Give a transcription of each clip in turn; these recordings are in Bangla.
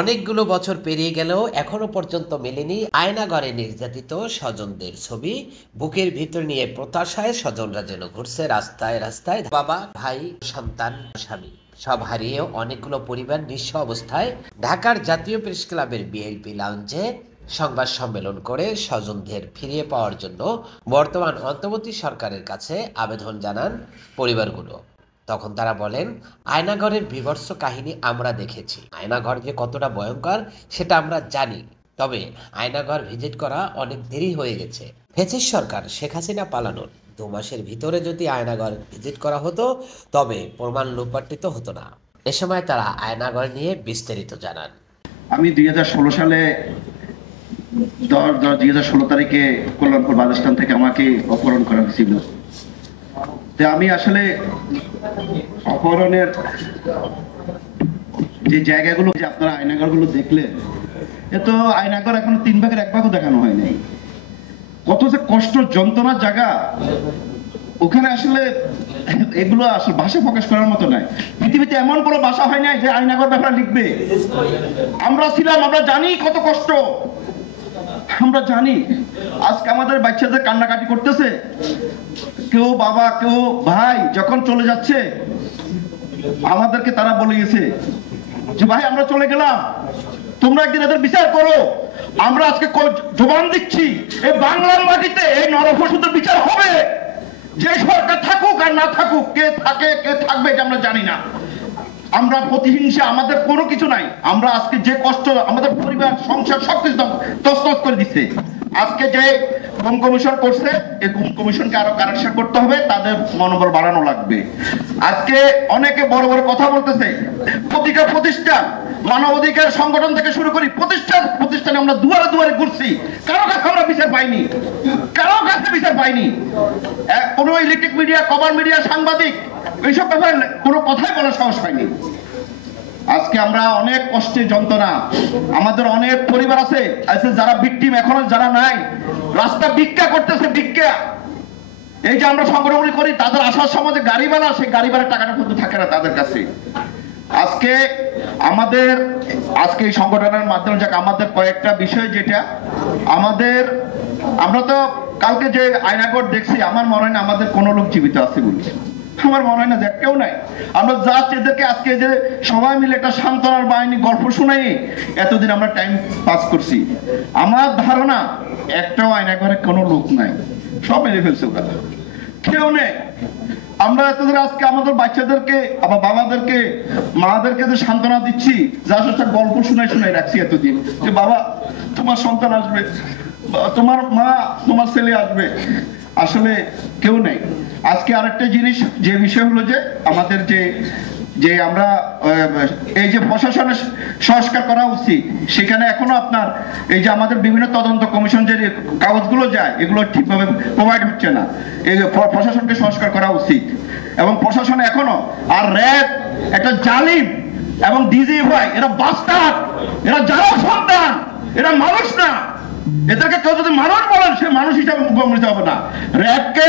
অনেকগুলো বছর পেরিয়ে গেলেও এখনো পর্যন্ত মেলেনি আয়নাঘরে নির্যাতিত স্বজনদের ছবি। বুকের ভিতর নিয়ে প্রত্যাশায় স্বজনরা যেন ঘুরছে রাস্তায় রাস্তায়। বাবা, ভাই, সন্তান, স্বামী সব হারিয়েও অনেকগুলো পরিবার নিঃস্ব অবস্থায় ঢাকার জাতীয় প্রেস ক্লাবের বিএলপি লাউঞ্জে সংবাদ সম্মেলন করে স্বজনদের ফিরিয়ে পাওয়ার জন্য বর্তমান অন্তর্বর্তী সরকারের কাছে আবেদন জানান পরিবারগুলো। তখন তারা বলেন, আয়নাঘরের বীভৎস কাহিনী আমরা দেখেছি। আয়নাঘর যে কতটা ভয়ঙ্কর সেটা আমরা জানি, তবে আয়নাঘর ভিজিট করা অনেক দেরি হয়ে গেছে। ফ্যাসিস্ট সরকার শেখ হাসিনা পালানোর 2 মাসের ভিতরে যদি আয়নাঘর ভিজিট করা হতো তবে প্রমাণ লোপাটিত হতো না। এ সময় তারা আয়নাঘর নিয়ে বিস্তারিত জানান। আমি 2016 সালে 2016 তারিখে কল্যাণপুর বাসস্ট্যান্ড থেকে আমাকে অপহরণ করা হয়েছিল। তো আমি আসলে অপহরণের যে জায়গাগুলো যে আপনারা আয়নাঘরগুলো দেখলেন, এ তো আয়নাঘর এখনো 3 ভাগের 1 ভাগও দেখানো হয় নাই। কত যে কষ্ট যন্ত্রণার জায়গা ওখানে, আসলে এগুলো আসলে ভাষা প্রকাশ করার মতো নয়। পৃথিবীতে এমন কোনো ভাষা হয় নাই যে আয়নাঘর ব্যাপারে লিখবে। আমরা ছিলাম, আমরা জানি কত কষ্ট, আমরা জানি। আজকে আমাদের বাচ্চাদের কান্নাকাটি করতেছে, কেউ বাবা কেউ ভাই যখন চলে যাচ্ছে আমাদেরকে তারা বলে গেছে যে ভাই আমরা চলে গেলাম, তোমরা একদিন এদের বিচার করো। আমরা আজকে জবান দিচ্ছি, এই বাংলার মাটিতে এই নরপশুদের বিচার হবে। যে সরকার থাকুক আর না থাকুক, কে থাকে কে থাকবে এটা আমরা জানি না। আমরা প্রতিহিংসা আমাদের কোনো কিছু নাই। আমরা আজকে যে কষ্ট আমাদের পরিবার সংসার সবকিছু তছনছ করে দিচ্ছে। আজকে যে গুম কমিশন করছে, এই গুম কমিশনকে আরো কারেকশন করতে হবে, তাদের মনোবল বাড়ানো লাগবে। আজকে অনেকে বড় বড় কথা বলতেছে, প্রতিটা প্রতিষ্ঠান মানবাধিকার সংগঠন থেকে শুরু করি প্রতিষ্ঠানে আমরা দুয়ারে দুয়ারে ঘুরছি, কারো কাছে আমরা বিচার পাইনি, কারো কাছে বিচার পাইনি। কোনো ইলেকট্রিক মিডিয়া, কভার মিডিয়া, সাংবাদিক এইসব ব্যাপারে কোনো কথাই বলার সাহস পাইনি। আজকে আমরা অনেক কষ্টে যন্ত্রণা, আমাদের অনেক পরিবার আছে যারা ভিকটিম, এখনো যারা নাই, রাস্তা ভিক্ষা করতেছে, ভিক্ষা। এই যে আমরা সংগ্রহ করি, তাদের আসার সময় যে গাড়ি ভাড়া, সেই গাড়ি ভাড়ার টাকাটা কিন্তু থাকে না তাদের কাছে। আজকে আমাদের এই সংগঠনের মাধ্যমে যাক আমাদের কয়েকটা বিষয়, যেটা আমাদের, আমরা তো কালকে যে আয়নাঘর দেখছি, আমার মনে হয় না আমাদের কোনো লোক জীবিত আছে বলে, আমার মনে হয় না, দেখ কেউ নাই। আমরা জাস্ট এদেরকে আজকে যে সবাই মিলে একটা সান্ত্বনার বাহিনী গল্প শুনাই এতদিন আমরা টাইম পাস করছি। আমার ধারণা একটাও আয়নাঘরে কোনো লোক নাই, সব মেরে ফেলছে, ওখানে কেউ নেই। আমরা এতদিন আজকে আমাদের বাচ্চাদেরকে, আবার বাবাদেরকে, মাদেরকে যে সান্ত্বনা দিচ্ছি, যা একটা গল্প শুনাই রাখছি এতদিন, যে বাবা তোমার সন্তান আসবে, তোমার মা তোমার ছেলে আসবে, আসলে কেউ নেই। আজকে আরেকটা জিনিস, যে বিষয় হলো যে আমাদের যে আমরা এই যে প্রশাসনের সংস্কার করা উচিত, সেখানে এখনো আপনার এই যে আমাদের বিভিন্ন তদন্ত কমিশন যে কাগজগুলো যায়, এগুলো ঠিকভাবে প্রোভাইড হচ্ছে না। এই প্রশাসনকে সংস্কার করা উচিত। এবং প্রশাসন এখনো, আর র্যাব একটা জালিম, এবং ডিজিএফআই এরা বাস্টার্ড, এরা যারা সন্তান, এরা মানুষ না। এদেরকে কেউ যদি মানুষ বলেন, সে মানুষ হিসাবে গণ্য হবে না। র্যাবকে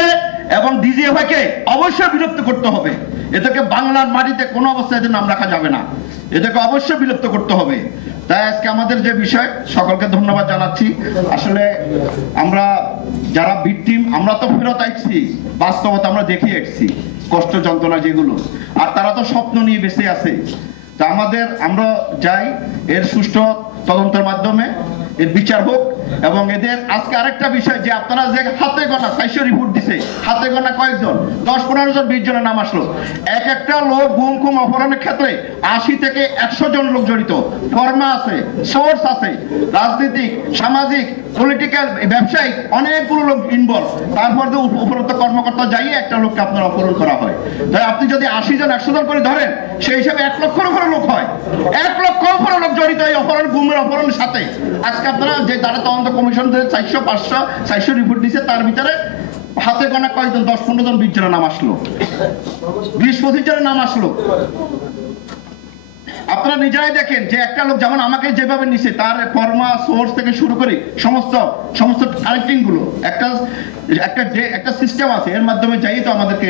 এবং ডিজিএফআইকে অবশ্যই বিলুপ্ত করতে হবে। এদেরকে বাংলার মাটিতে কোনো অবস্থায় এদের নাম রাখা যাবে না, এদেরকে অবশ্যই বিলুপ্ত করতে হবে। তাই আজকে আমাদের যে বিষয়, সকলকে ধন্যবাদ জানাচ্ছি। আসলে আমরা যারা ভিকটিম, আমরা তো ফেরত আসছি, বাস্তবতা আমরা দেখিয়ে আসছি কষ্ট যন্ত্রণা যেগুলো, আর তারা তো স্বপ্ন নিয়ে বেঁচে আছে। তা আমরা যাই এর সুষ্ঠু তদন্তের মাধ্যমে এর বিচার হোক। এবং এদের আজকে আরেকটা বিষয়, যে আপনারা যে হাতে গোনা 400 রিপোর্ট দিছে, হাতে গোনা কয়েকজন, 10-15 জন 20 জনের নাম আসলো। এক একটা লোক গুম অপহরণের ক্ষেত্রে 80 থেকে 100 জন লোক জড়িত, ফর্মা আছে, সোর্স আছে, রাজনৈতিক, সামাজিক, পলিটিক্যাল, ব্যবসায়িক অনেকগুলো লোক ইনভলভ। তারপর যে উপরোক্ত কর্মকর্তা যাইয়ে একটা লোককে আপনার অপহরণ করা হয়। তাই আপনি যদি 80 জন 100 জন করে ধরেন, সেই হিসাবে 1 লক্ষের উপরে লোক হয়, 1 লক্ষ উপরে লোক জড়িত এই অপহরণ, গুমের অপহরণের সাথে। আজকে আপনারা যে তারা তদন্ত কমিশন 400-500 রিপোর্ট দিচ্ছে, তার ভিতরে হাতে গোনা কয়েকজন, 10-15 জন 20 জনের নাম আসলো, 20-25 জনের নাম আসলো। আপনারা নিজেরাই দেখেন যে একটা লোক যেমন আমাকে যেভাবে নিছে, তার ফর্মা, সোর্স থেকে শুরু করে সমস্ত কারেক্টিং গুলো একটা সিস্টেম আছে, এর মাধ্যমে যাই তো আমাদেরকে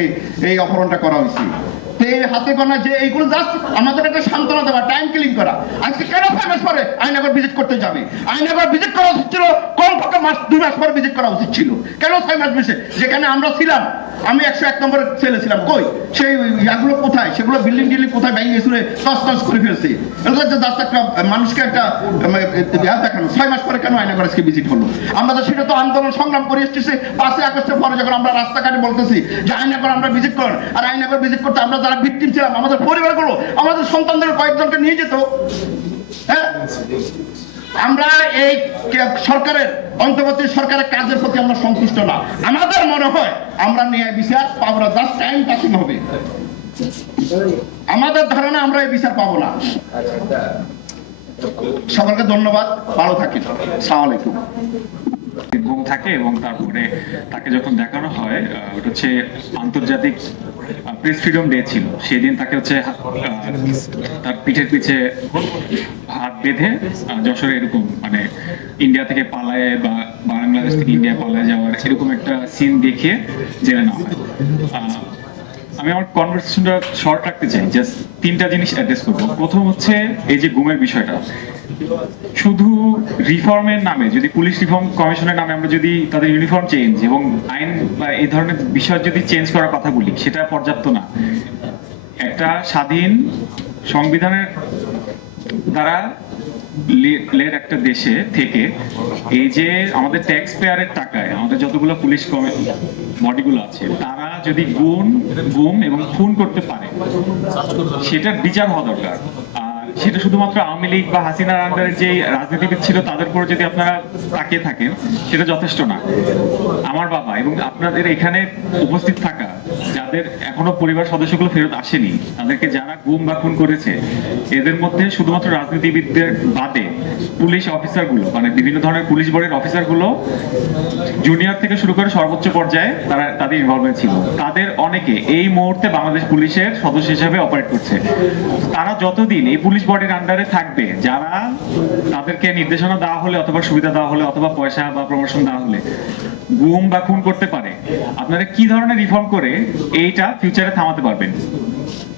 এই অপহরণটা করা হয়েছে। সেই হাতে গোনা যে এইগুলো জাস্ট আমাদের একটা সান্ত্বনা দেওয়া, টাইম কিলিং করা। আজকে কেন 6 মাস পরে আয়নাগর ভিজিট করতে যাবে? আয়নাগর ভিজিট করা উচিত ছিল কমপক্ষে 2 মাস পরে ভিজিট করা উচিত ছিল। কেন 6 মাস বেশি? যেখানে আমরা ছিলাম, আমি 101 নম্বরের ছেলে ছিলাম, কই সেই ইয়াগুলো কোথায়? সেগুলো বিল্ডিং টিল্ডিং কোথায় ভেঙে গেছিল, তস করে ফেলছে। এগুলো জাস্ট একটা মানুষকে একটা দেখানো। 6 মাস পরে কেন আয়নাগর আজকে ভিজিট হলো? আমরা তো সেটা তো আন্দোলন সংগ্রাম করে এসেছি 5 আগস্টের পরে, যখন আমরা রাস্তাঘাটে বলতেছি যে আয়নাগর আমরা ভিজিট করেন। আর আয়নাগর ভিজিট করতে আমরা যারা ভিকটিম ছিলাম, আমাদের পরিবারগুলো, আমাদের সন্তানদের কয়েকজনকে নিয়ে যেত। হ্যাঁ, আমরা এই সরকারের অন্তর্বর্তী সরকারের কাজের প্রতি আমরা সন্তুষ্ট না। আমাদের মনে হয় আমরা ন্যায় বিচার পাবো না, জাস্ট টাইম পাসিং হবে। আমাদের ধারণা আমরা এই বিচার পাবো না। সকলকে ধন্যবাদ, ভালো থাকেন, আসসালামু আলাইকুম। গুম থাকে এবং তারপরে তাকে যখন দেখানো হয়, ওটা হচ্ছে আন্তর্জাতিক প্রেস ফ্রিডম ডে ছিল, সেদিন তাকে হচ্ছে তার পিঠের পিছে হাত বেঁধে যশোরে এরকম মানে ইন্ডিয়া থেকে পালায় বা বাংলাদেশ থেকে ইন্ডিয়া পালায় যাওয়ার এরকম একটা সিন দেখিয়ে জেলে নেওয়া হয়। আমি আমার কনভারসেশনটা শর্ট রাখতে চাই, জাস্ট 3টা জিনিস অ্যাড্রেস করবো। প্রথম হচ্ছে এই যে গুমের বিষয়টা, শুধু রিফর্মের নামে, যদি পুলিশ রিফর্ম কমিশনের নামে আমরা যদি তাদের ইউনিফর্ম চেঞ্জ এবং আইন বা এই ধরনের বিষয় যদি চেঞ্জ করার কথা বলি, সেটা পর্যাপ্ত না। একটা স্বাধীন সংবিধানের দ্বারা লের একটা দেশে থেকে এই যে আমাদের ট্যাক্স পেয়ারের টাকায় আমাদের যতগুলো পুলিশ বডিগুলো আছে, তারা যদি গুম এবং খুন করতে পারে, সেটার বিচার হওয়া দরকার। সেটা শুধুমাত্র আওয়ামী লীগ বা হাসিনার আন্ডারের যে রাজনীতিবিদ ছিল তাদের উপর যদি আপনারা তাকিয়ে থাকেন, সেটা যথেষ্ট না। আমার বাবা এবং আপনাদের এখানে উপস্থিত থাকা যাদের এখনো পরিবার সদস্যগুলো ফেরত আসেনি, তাদেরকে যারা গুম বা খুন করেছে, এদের মধ্যে শুধুমাত্র রাজনীতিবিদদের বাদে পুলিশ অফিসারগুলো, মানে বিভিন্ন ধরনের পুলিশ বোর্ডের অফিসারগুলো জুনিয়র থেকে শুরু করে সর্বোচ্চ পর্যায়ে তাদের ইনভলভমেন্ট ছিল। তাদের অনেকে এই মুহূর্তে বাংলাদেশ পুলিশের সদস্য হিসেবে অপারেট করছে। তারা যতদিন এই পুলিশ বডির আন্ডারে থাকবে, যারা তাদেরকে নির্দেশনা দেওয়া হলে অথবা সুবিধা দেওয়া হলে অথবা পয়সা বা প্রমোশন দেওয়া হলে গুম বা খুন করতে পারে, আপনারা কি ধরনের রিফর্ম করে এইটা ফিউচারে থামাতে পারবেন?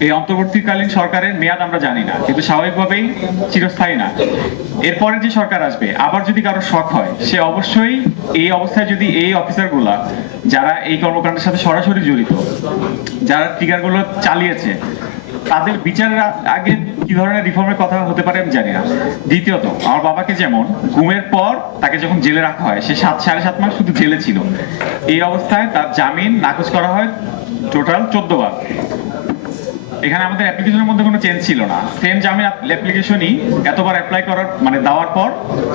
এই অন্তর্বর্তীকালীন সরকারের মেয়াদ আমরা জানি না, কিন্তু স্বাভাবিকভাবেই চিরস্থায়ী না। এরপরে যে সরকার আসবে, আবার যদি কারো শখ হয়, সে অবশ্যই এই অবস্থায় যদি এই অফিসারগুলা যারা এই কর্মকাণ্ডের সাথে সরাসরি জড়িত, যারা ট্রিগারগুলো চালিয়েছে, তাদের বিচারের আগে কি ধরনের রিফর্মের কথা হতে পারে আমি জানি না। দ্বিতীয়ত, আমার বাবাকে যেমন গুমের পর তাকে যখন জেলে রাখা হয়, সে 7.5 মাস শুধু জেলে ছিল। এই অবস্থায় তার জামিন নাকচ করা হয় টোটাল 14 বার। এখানে আমাদের অ্যাপ্লিকেশনের মধ্যে কোনো চেঞ্জ ছিল না, সেম জামিন অ্যাপ্লিকেশনই এতবার অ্যাপ্লাই করার মানে দেওয়ার পর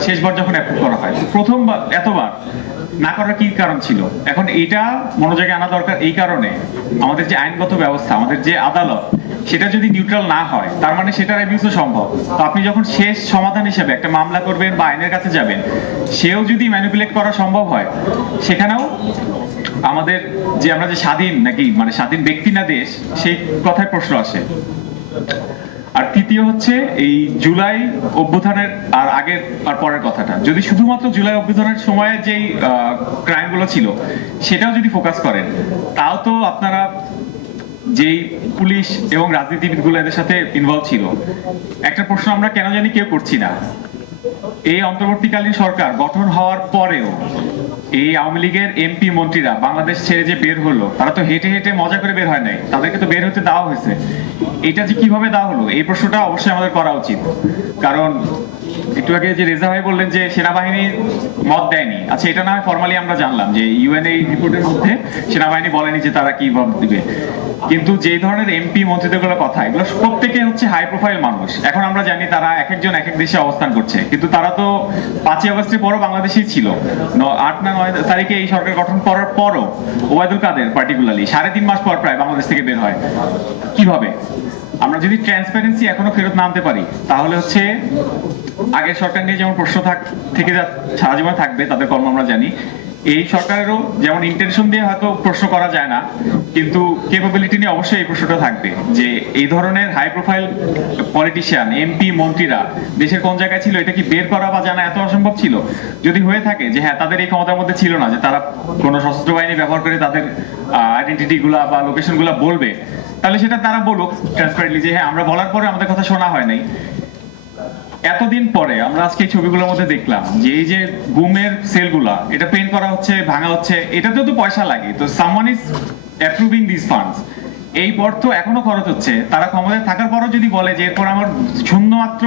শেষবার যখন অ্যাপ্রুভ করা হয়, প্রথমবার এতবার না করার কি কারণ ছিল? এখন এইটা মনোযোগে আনা দরকার। এই কারণে আমাদের যে আইনগত ব্যবস্থা, আমাদের যে আদালত, সেটা যদি নিউট্রাল না হয়, তার মানে সেটার অ্যাবিউজও সম্ভব। তো আপনি যখন শেষ সমাধান হিসেবে একটা মামলা করবেন বা আইনের কাছে যাবেন, সেও যদি ম্যানিপুলেট করা সম্ভব হয়, সেখানেও আমাদের যে আমরা যে স্বাধীন নাকি মানে স্বাধীন ব্যক্তি না দেশ, সেই কথায় প্রশ্ন আসে। আর তৃতীয় হচ্ছে এই জুলাই অভ্যুত্থানের আর আগের আর পরের কথাটা, যদি শুধুমাত্র জুলাই অভ্যুত্থানের সময়ে যেই ক্রাইমগুলো ছিল সেটাও যদি ফোকাস করেন, তাও তো আপনারা যেই পুলিশ এবং রাজনীতিবিদগুলো এদের সাথে ইনভলভ ছিল, একটা প্রশ্ন আমরা কেন জানি কেউ করছি না। এই অন্তর্বর্তীকালীন সরকার গঠন হওয়ার পরেও এই আওয়ামী লীগের এমপি মন্ত্রীরা বাংলাদেশ ছেড়ে যে বের হলো, তারা তো হেঁটে হেঁটে মজা করে বের হয় নাই, তাদেরকে তো বের হতে দেওয়া হয়েছে। এটা যে কিভাবে দেওয়া হলো, এই প্রশ্নটা অবশ্যই আমাদের করা উচিত। কারণ একটু আগে যে রেজা ভাই বললেন যে সেনাবাহিনী মত দেয়নি, আচ্ছা এটা না হয় ফরমালি আমরা জানলাম যে ইউএনএ রিপোর্টের মধ্যে সেনাবাহিনী বলেনি যে তারা কি মত দিবে, কিন্তু যে ধরনের এমপি মন্ত্রীদের কথা, এগুলো প্রত্যেকে হচ্ছে হাই প্রোফাইল মানুষ। এখন আমরা জানি তারা এক একজন এক এক দেশে অবস্থান করছে, কিন্তু তারা তো 5ই আগস্টের পরও বাংলাদেশেই ছিল। 8 না 9 তারিখে এই সরকার গঠন করার পরও ওবায়দুল কাদের পার্টিকুলারলি 3.5 মাস পর প্রায় বাংলাদেশ থেকে বের হয়। কিভাবে? আমরা যদি ট্রান্সপারেন্সি এখনো ফেরত না আনতে পারি, তাহলে হচ্ছে আগের সরকার নিয়ে যেমন প্রশ্ন থেকে সারা জীবন থাকবে, তাদের কর্ম আমরা জানি, এই সরকারেরও যেমন ইন্টেনশন দিয়ে হয়তো প্রশ্ন করা যায় না, কিন্তু ক্যাপাবিলিটি নিয়ে অবশ্যই এই প্রশ্নটা থাকবে যে এই ধরনের হাই প্রোফাইল পলিটিশিয়ান, এমপি, মন্ত্রীরা দেশের কোন জায়গায় ছিল, এটা কি বের করা বা জানা এত অসম্ভব ছিল? যদি হয়ে থাকে যে হ্যাঁ তাদের এই ক্ষমতার মধ্যে ছিল না যে তারা কোনো সশস্ত্র বাহিনী ব্যবহার করে তাদের আইডেন্টিটি গুলা বা লোকেশন গুলা বলবে, তাহলে সেটা তারা বলুক ট্রান্সপারেন্টলি যে হ্যাঁ আমরা বলার পরে আমাদের কথা শোনা হয় নাই। এতদিন পরে আমরা আজকে এই ছবিগুলোর মধ্যে দেখলাম যে এই যে গুমের সেলগুলা এটা পেইন্ট করা হচ্ছে, ভাঙা হচ্ছে, এটাতেও তো পয়সা লাগে। তো someone is approving this funds, এই অর্থ এখনো খরচ হচ্ছে। তারা ক্ষমতায় থাকার পরও যদি বলে যে এরপর আমার শূন্যমাত্র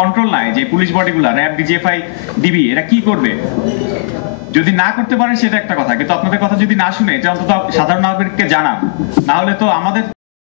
কন্ট্রোল নাই, যে পুলিশ বডিগুলা র্যাব, ডিজিএফআই, ডিবি এরা কি করবে, যদি না করতে পারেন সেটা একটা কথা, কিন্তু আপনাদের কথা যদি না শুনে এটা অন্তত সাধারণ নাগরিককে জানান, না হলে তো আমাদের